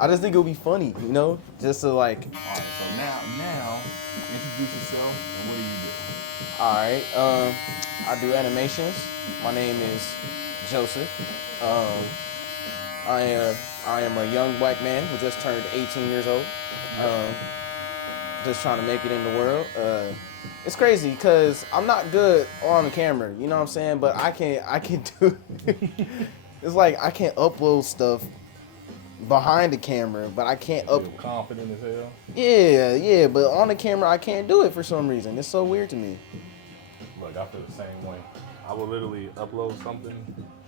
I just think it would be funny, you know, just to like. All right. So now, introduce yourself and what do you do? All right, I do animations. My name is Joseph. Um, I am a young black man who just turned 18 years old. Yep. Um, just trying to make it in the world. It's crazy because I'm not good on the camera, you know what I'm saying? But I can do. It's like I can't upload stuff behind the camera, but I can't Feel confident as hell. Yeah, but on the camera I can't do it for some reason. It's so weird to me. Look, I feel the same way. I will literally upload something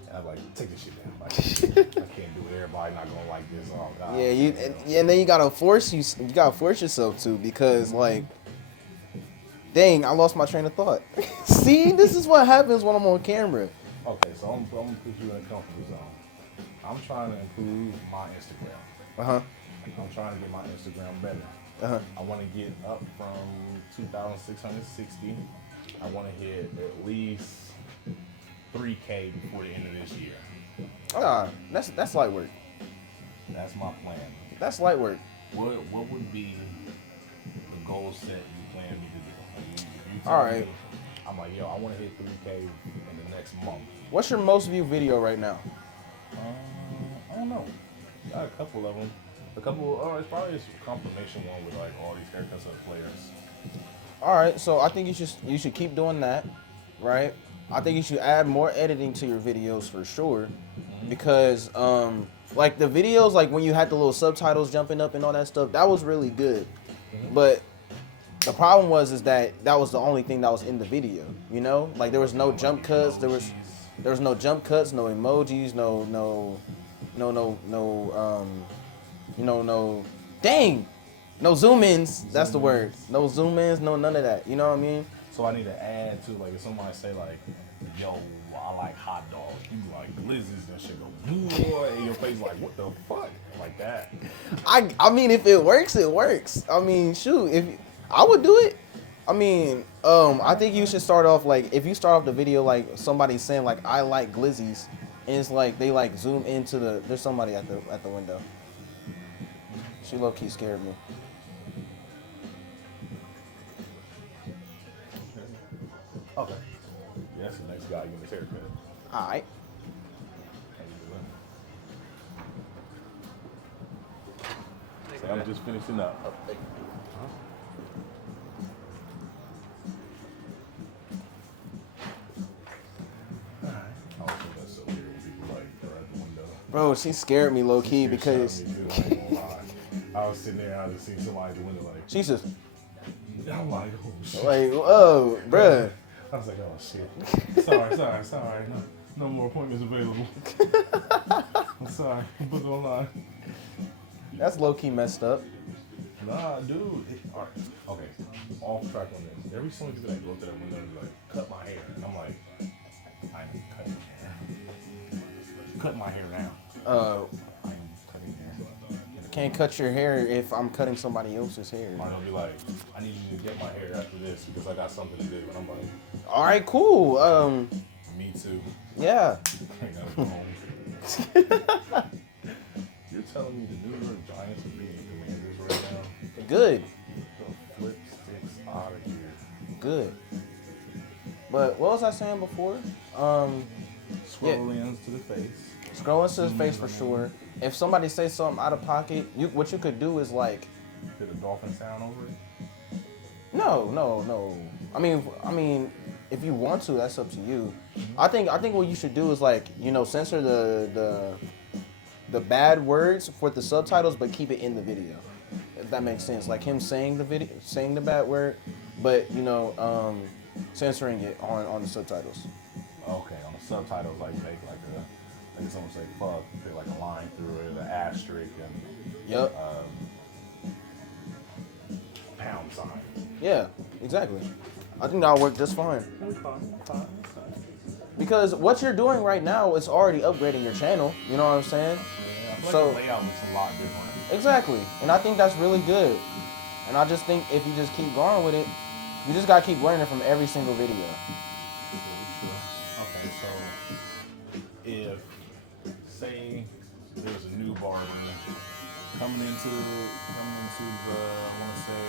and I'm like, take this shit down. Like, I can't do it. Everybody not gonna like this. Oh god. And then you gotta force yourself to because like, dang, I lost my train of thought. See, this is what happens when I'm on camera. Okay, so I'm gonna put you in a comfortable zone. I'm trying to improve my Instagram. I'm trying to get my Instagram better. I want to get up from 2,660. I want to hit at least 3K before the end of this year. That's light work. That's my plan. That's light work. What would be the goal set you plan me to do? Like, you tell All right. me, I'm like, yo, I want to hit 3K in the next month. What's your most viewed video right now? I don't know. Got a couple of them. It's probably a confirmation one with like all these haircuts of players. All right, so I think you should keep doing that, right? I think you should add more editing to your videos for sure, because like the videos like when you had the little subtitles jumping up and all that stuff, that was really good, but the problem is that was the only thing that was in the video, you know? Like there was no jump cuts, there was no jump cuts, no emojis, dang, no zoom ins. That's the word. No zoom ins, no none of that. You know what I mean? So I need to add to like if somebody say like, yo, I like hot dogs. You be like glizzies and shit go boy in your face like what the fuck like that. I mean if it works, it works. I mean shoot, if I would do it. I mean, I think you should start off like if you start off the video like somebody saying like I like glizzies, and it's like they like zoom into there's somebody at the window. She low key scared me. Okay. Yeah, that's the next guy getting his haircut. All right. So I'm just finishing up. Bro, she scared me low key because I was sitting there, I just seen somebody at the window like she's just I'm like, oh shit. like, oh, bruh. I was like, oh shit. Sorry. No more appointments available. I'm sorry. Book online. That's low key messed up. Nah, dude. All right. Okay. Off track on this. Every so many people that go to that window and be like, cut my hair. And I'm like, I ain't cutting hair. Cut my hair now. I ain't cutting hair. Can't cut your hair if I'm cutting somebody else's hair. Or they'll be like, I need you to get my hair after this because I got something to do. And I'm like, all right, cool. me too. Yeah. I gotta go home. You're telling me the New York Giants are being Commanders right now? Good. The flip sticks out of here. Good. But what was I saying before? Scroll ins to the face. Scroll into his face for sure. If somebody says something out of pocket, what you could do is like. Did a dolphin sound over it? No. I mean, if you want to, that's up to you. I think what you should do is like, you know, censor the bad words for the subtitles, but keep it in the video. If that makes sense, like him saying the bad word, but you know, censoring it on the subtitles. Okay, on the subtitles, like make like someone say fuck, put like a line through it, an asterisk, and Yep. Pound sign. Yeah, exactly. I think that'll work just fine. Fine. Because what you're doing right now is already upgrading your channel. You know what I'm saying? Yeah, I feel So like the layout looks a lot different. exactly, and I think that's really good. And I just think if you just keep going with it, you just gotta keep learning from every single video. Okay, so if say there's a new barber coming into the I want to say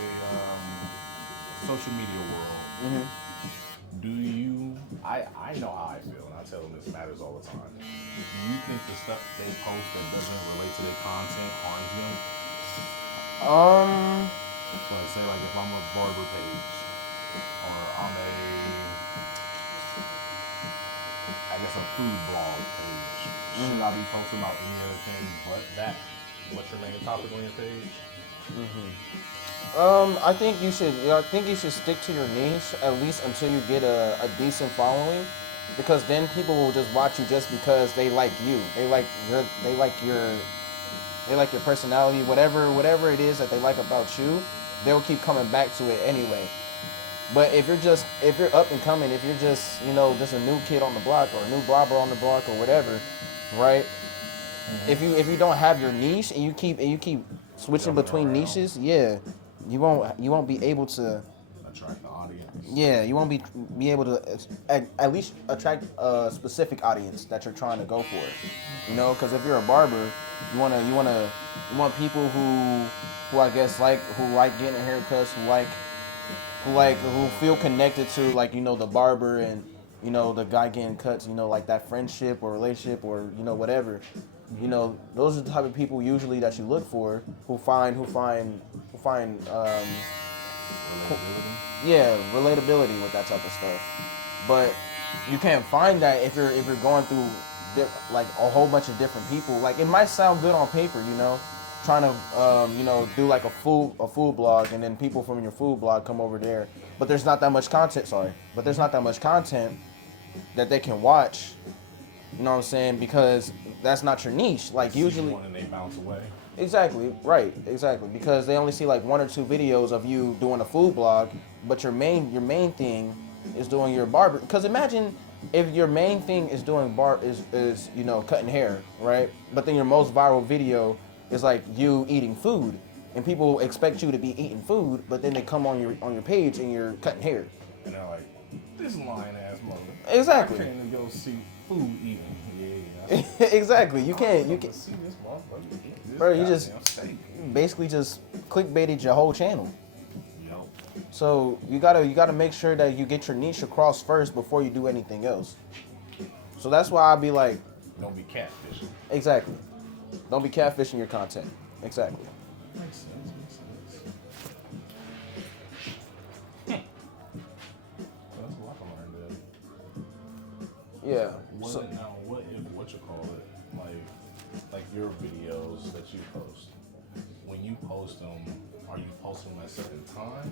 social media world. Do you? I know how I feel, and I tell them this matters all the time. Do you think the stuff they post that doesn't relate to their content harms them? So like say like if I'm a barber page or I'm a I guess a food blog page, should I be posting about any other thing but that? What's your main topic on your page? I think you should. I think you should stick to your niche at least until you get a decent following, because then people will just watch you just because they like you. They like your personality, whatever it is that they like about you. They'll keep coming back to it anyway. But if you're up and coming, if you're just just a new kid on the block or a new barber on the block or whatever, right? If you don't have your niche and you keep switching between niches, yeah, you won't be able to Attract the audience. yeah, you won't be able to at least attract a specific audience that you're trying to go for. Because if you're a barber, you want people who I guess who like getting haircuts, who feel connected to the barber and the guy getting cuts, like that friendship or relationship or whatever. Those are the type of people usually that you look for who find yeah, relatability with that type of stuff. But you can't find that if you're going through like a whole bunch of different people. Like it might sound good on paper, trying to do like a food blog, and then people from your food blog come over there. But there's not that much content. But there's not that much content that they can watch. You know what I'm saying? Because that's not your niche. Like usually, one and they bounce away. Exactly, right, exactly. Because they only see like 1 or 2 videos of you doing a food blog, but your main thing is doing your barber. Because imagine if your main thing is doing is cutting hair, right? But then your most viral video is like you eating food, and people expect you to be eating food, but then they come on your page and you're cutting hair. And they're like, this lying ass mother. Exactly. I came to go see food eating. Yeah. Exactly. You can't. See this motherfucker eat this. Bro, you just steak. basically just clickbaited your whole channel. Yep. So you gotta make sure that you get your niche across first before you do anything else. So that's why I'd be like, don't be catfishing. Exactly. Don't be catfishing your content. Exactly. Makes sense. That's a lot to learn there. Yeah. What you call it? Like your videos that you post. When you post them, are you posting them at certain times?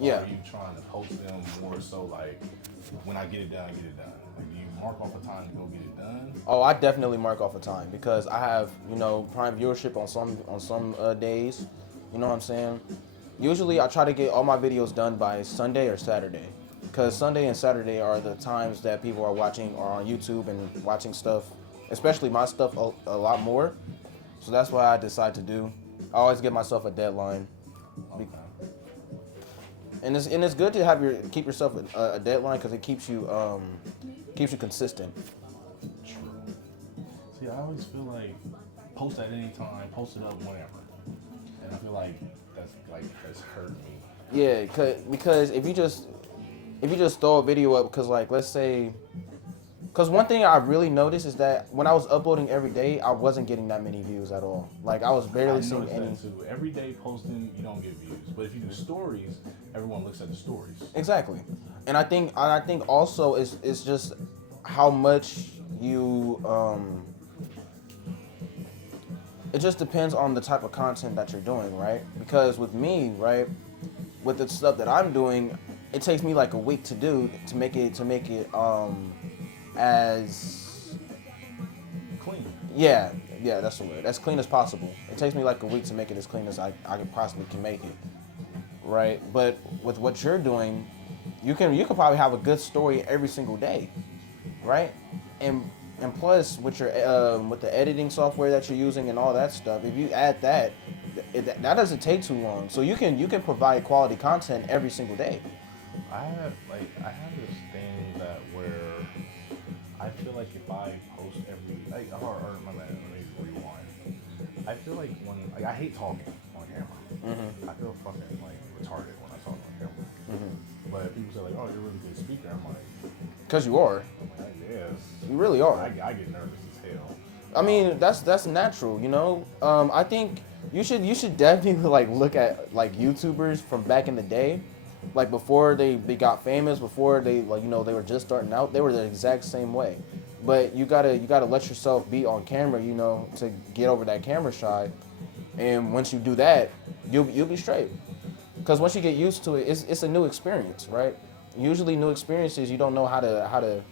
Yeah. Or are you trying to post them more so like when I get it done, I get it done? Like do you mark off a time to go get it done? Oh, I definitely mark off a time because I have prime viewership on some days. You know what I'm saying? Usually I try to get all my videos done by Sunday or Saturday, because Sunday and Saturday are the times that people are watching or on YouTube and watching stuff, especially my stuff a lot more. So that's what I decide to do. I always give myself a deadline. Okay. And it's good to keep yourself a deadline because it keeps you consistent. True. See, I always feel like post at any time, post it up whenever, and I feel like that's hurt me. Yeah, because if you just throw a video up, because like let's say, because one thing I really noticed is that when I was uploading every day, I wasn't getting that many views at all. Like I was barely seeing any. That too. Every day posting, you don't get views, but if you do stories, everyone looks at the stories. Exactly, and I think also it's just how much you it just depends on the type of content that you're doing, right? Because with me, right, with the stuff that I'm doing, it takes me like a week to do to make it as Clean. Yeah, that's the word. As clean as possible. It takes me like a week to make it as clean as I possibly can make it, right? But with what you're doing, you can probably have a good story every single day, right? And plus with your with the editing software that you're using and all that stuff, if you add that, that doesn't take too long. So you can provide quality content every single day. I have this thing that where I feel like if I post every or my man, let me rewind. I feel like I hate talking on camera. I feel fucking like retarded when I talk on camera. But people say like, oh, you're a really good speaker. I'm like, because you are. I'm like, yes. You really are. I get nervous as hell. I mean, that's natural, you know. I think you should definitely like look at like YouTubers from back in the day, like before they got famous, before they like they were just starting out. They were the exact same way, but you gotta let yourself be on camera, to get over that camera shy, and once you do that, you'll be straight. Because once you get used to it, it's a new experience, right? Usually, new experiences you don't know how to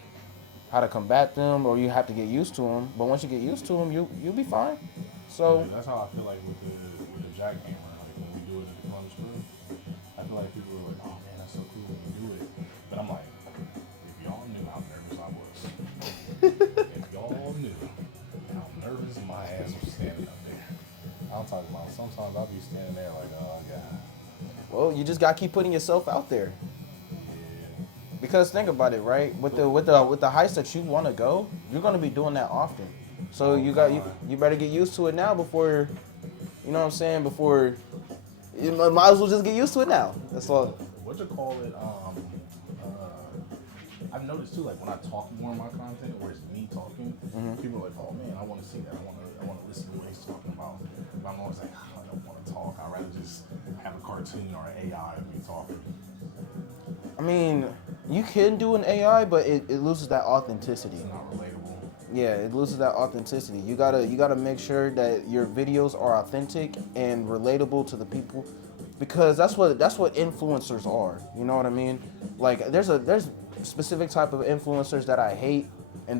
combat them, or you have to get used to them. But once you get used to them, you'll be fine. So that's how I feel like with the jackhammer. Like when we do it in the front screw, I feel like people are like, "Oh man, that's so cool when you do it." But I'm like, if y'all knew how nervous I was, if y'all knew how nervous my ass was standing up there, I'm talking about. Sometimes I'll be standing there like, "Oh god." well, you just gotta keep putting yourself out there. Because think about it, right? With the heights that you want to go, you're gonna be doing that often. So you better get used to it now before, you know what I'm saying? Before you might as well just get used to it now. That's all. What you call it? I've noticed too, like when I talk more in my content, where it's me talking, people are like, "Oh man, I want to see that. I want to listen to what he's talking about." But I'm always like, I don't want to talk. I'd rather just have a cartoon or an AI of me talking. I mean, you can do an AI, but it loses that authenticity. It's not relatable. Yeah, it loses that authenticity. You gotta make sure that your videos are authentic and relatable to the people, because that's what influencers are. You know what I mean? Like there's specific type of influencers that I hate,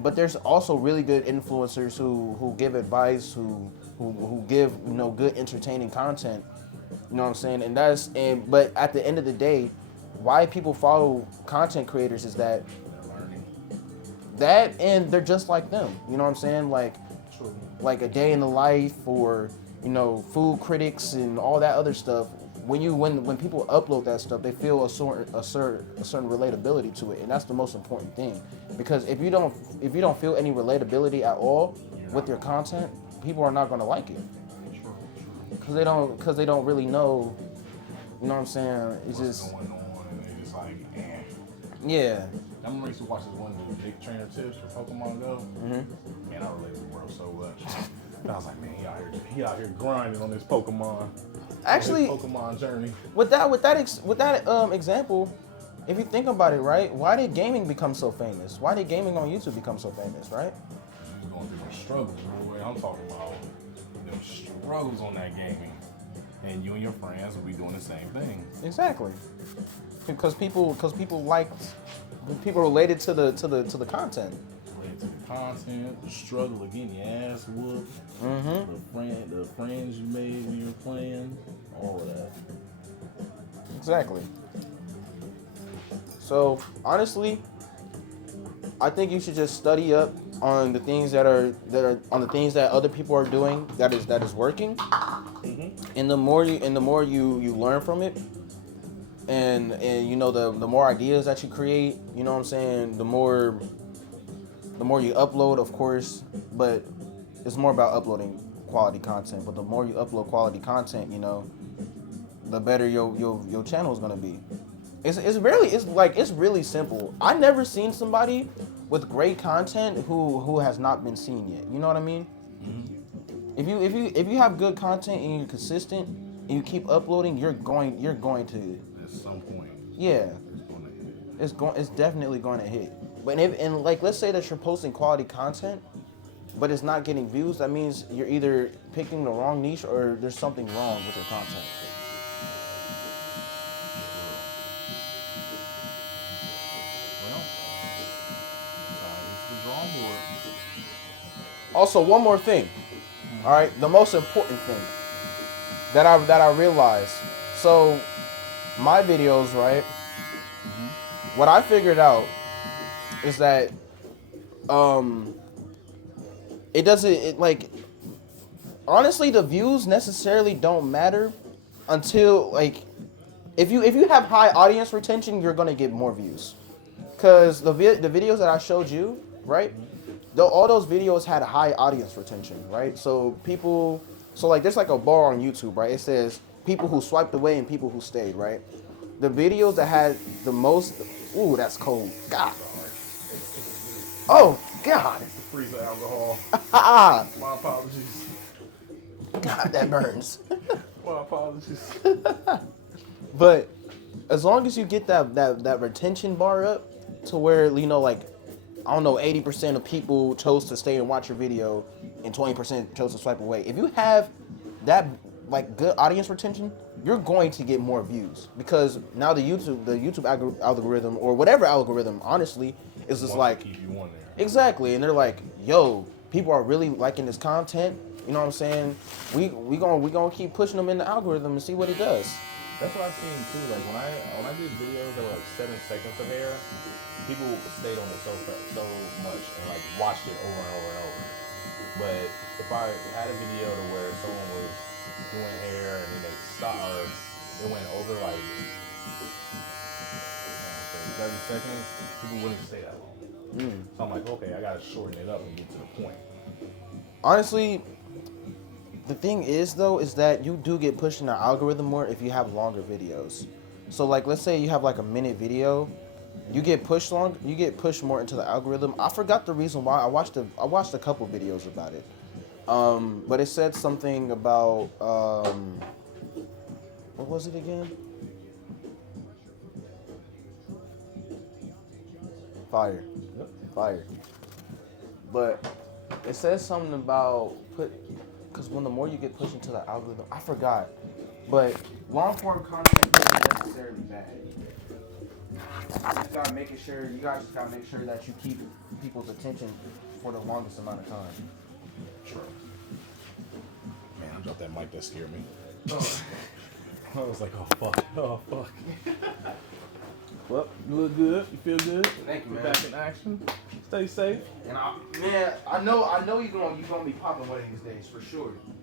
but there's also really good influencers who give advice, who give good entertaining content. You know what I'm saying? But at the end of the day, why people follow content creators is that and they're just like them. You know what I'm saying? Like a day in the life, or food critics and all that other stuff. When people upload that stuff, they feel a certain relatability to it, and that's the most important thing. Because if you don't feel any relatability at all with your content, people are not going to like it. Because they don't really know. You know what I'm saying? It's just going on, and it's like, eh. Yeah. I remember I used to watch this one dude, Big Trainer Tips for Pokemon Go. Man, I relate to the world so much. And I was like, man, he out here grinding on this Pokemon. Actually, Pokemon journey. With that example, if you think about it, right? Why did gaming become so famous? Why did gaming on YouTube become so famous, right? You was going through the struggles, bro. I'm talking about them struggles on that gaming, and you and your friends will be doing the same thing. Exactly. Because people related to the content. Related to the content, the struggle of getting your ass whooped, the friends you made when you were playing, all of that. Exactly. So honestly, I think you should just study up on the things that are on the things that other people are doing that is working, and the more you learn from it, and the more ideas that you create, you know what I'm saying, the more you upload, of course, but it's more about uploading quality content. But the more you upload quality content, the better your channel is gonna be. It's really simple. I never seen somebody with great content who has not been seen yet. You know what I mean? If you have good content and you're consistent and you keep uploading, you're going to at some point. Yeah. It's definitely going to hit. But let's say that you're posting quality content, but it's not getting views, that means you're either picking the wrong niche or there's something wrong with your content. Also, one more thing. All right, the most important thing that I realized. So, my videos, right? What I figured out is that honestly, the views necessarily don't matter until if you have high audience retention, you're gonna get more views. Cause the videos that I showed you, right? All those videos had a high audience retention, right? So So like there's like a bar on YouTube, right? It says people who swiped away and people who stayed, right? The videos that had the most, ooh, that's cold. God. Oh, God. It's the freezer alcohol. Ah, My apologies. God, that burns. My apologies. But as long as you get that retention bar up to where, you know, like, I don't know, 80% of people chose to stay and watch your video and 20% chose to swipe away. If you have that, like, good audience retention, you're going to get more views because now the YouTube algorithm or whatever algorithm, honestly, is just like, keep you on there. exactly. And they're like, yo, people are really liking this content. You know what I'm saying? We gonna keep pushing them in the algorithm and see what it does. That's what I've seen too. Like when I did videos that were like 7 seconds of hair, people stayed on it so much and like watched it over and over and over. But if I had a video to where someone was doing hair and then they stopped or it went over like 30 seconds, people wouldn't stay that long. So I'm like, okay, I gotta shorten it up and get to the point. Honestly, the thing is though, is that you do get pushed in the algorithm more if you have longer videos. So like, let's say you have like a minute video, you get pushed more into the algorithm. I forgot the reason why. I watched a couple videos about it. But it said something about, what was it again? Fire. Yep. Fire. But it says something about because when the more you get pushed into the algorithm, I forgot. But long form content isn't necessarily bad. You guys just gotta make sure that you keep people's attention for the longest amount of time. True. Man, I dropped that mic, that scared me. I was like, oh fuck. Well, you look good. You feel good. Thank you, man. You're back in action. Stay safe. And I know you're gonna be popping one of these days for sure.